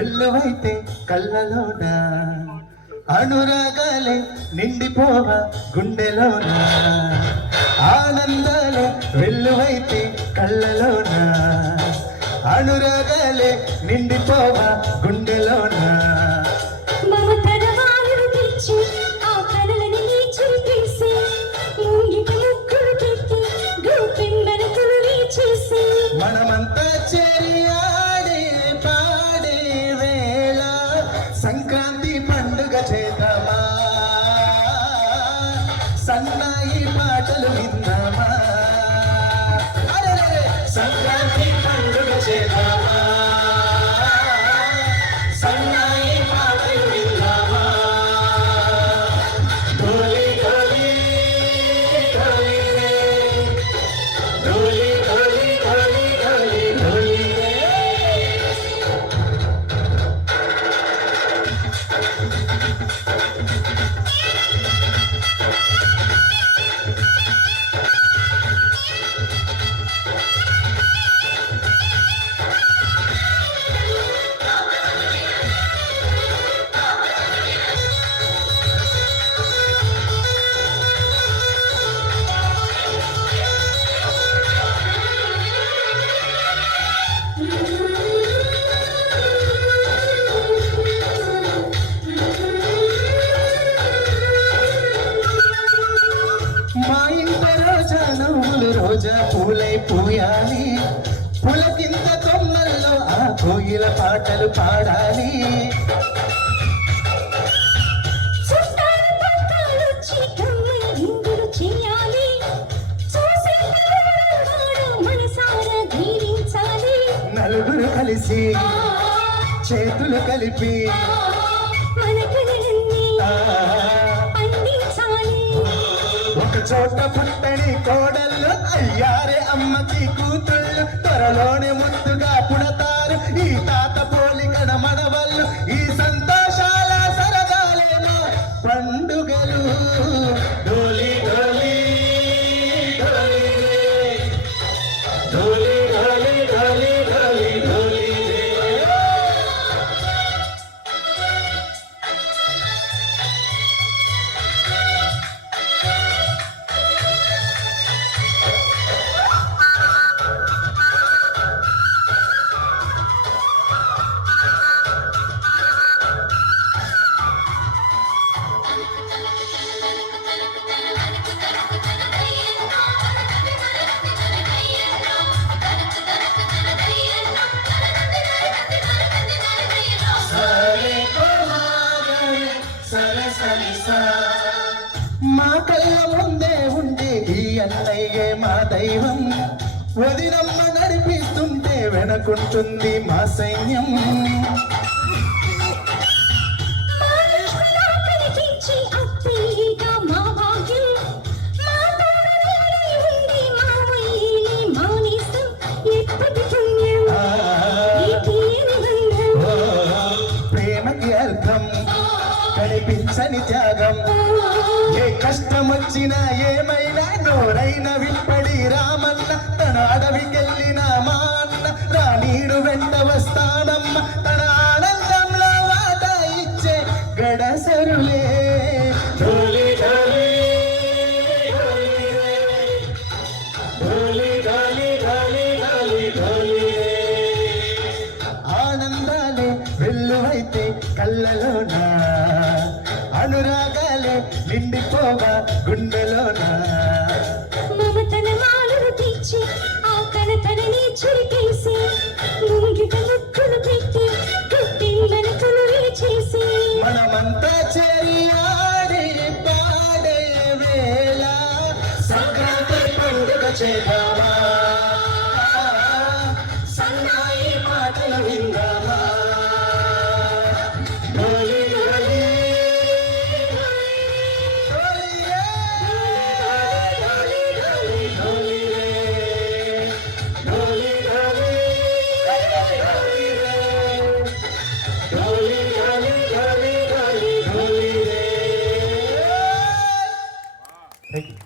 వెల్లువైతే కళ్ళలోన అనురాగాలే నిండిపోవ గుండెలోన ఆనందాలే వెల్లువైతే కళ్ళలోన అనురాగాలే నిండిపోవ గుండెలోన మనమంతా చేరి ఆడే పాడే వేళ సంక్రాంతి పండుగ చేద్దామా సన్నాయి పాటలు విందామా సంక్రాంతి పండుగ చేద్దామా సన్నాయి పాటలు విందామా ఢోలీ ఢోలీ ఢోలీ రోజా పూలై పూయాలి పులకింత కొమ్మల్లో ఆ కోయిల పాటలు పాడాలి నలుగురు కలిసి చేతులు కలిపి ఒక చోట పుట్టని కోడళ్ళు అయ్యారే అమ్మకి కూతుళ్ళు త్వరలోనే ముద్దుగా పుడతారు ఈ తాత పోలికన మనవళ్ళు ఈ సంతోషాల సరదాలేమో పండుగలు ఢోలీ ఢోలీ ఢోలీ ఢోలీ ఢోలీ ఢోలీ ఢోలీ ఢోలీ మా కళ్ళ ముందే ఉండే ఈ అన్నయ్యే మా దైవం వదినమ్మ నడిపిస్తుంటే వెనకుంటుంది మా సైన్యం ప్రేమకి అర్థం కనిపించని త్యాగం ఏ కష్టం వచ్చినా ఏమైనా నోరైనా విప్పడి రామన్న తన అడవికెళ్ళిన మా అన్న రానీడు వెంట వస్తానమ్మ తన ఆనందంలో వాటా ఇచ్చే గడసరులే ఢోలీ ఢోలీ ఢోలీ ఢోలీ ఢోలీ ఢోలీ ఢోలీ ఆనందాలే వెల్లువైతే కళ్ళలోన అనురాగాలే నిండిపోవా గుండెలోన మమతన మాలను తెచ్చి ఆ కనతనని చురికేసి ముంగిట ముక్కులు పెట్టి గుట్టిందనకులు చేసి మనమంతా చేరి ఆడి పాడే వేళ సంక్రాంతి పండుగ చేద్దామా సన్నాయి పాటలు విందామా Thank you.